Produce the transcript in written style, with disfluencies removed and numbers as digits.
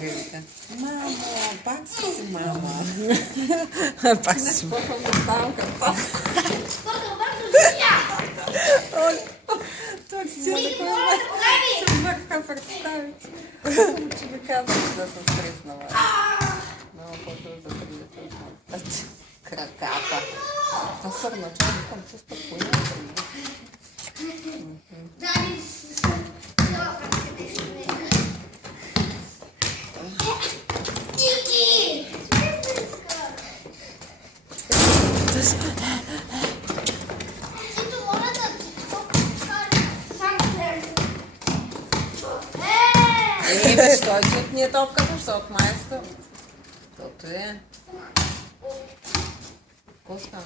вика. Мамо, пак си мама. Пак си ма. Почвам да ставам като тук си се мърка представите. Че ви казах да съм стреснала. Мама почва да прилета. Краката. А сърна, че викам, че спокойно. Виж, той чут ни е топката, защото майсто. Тото е. Какво става?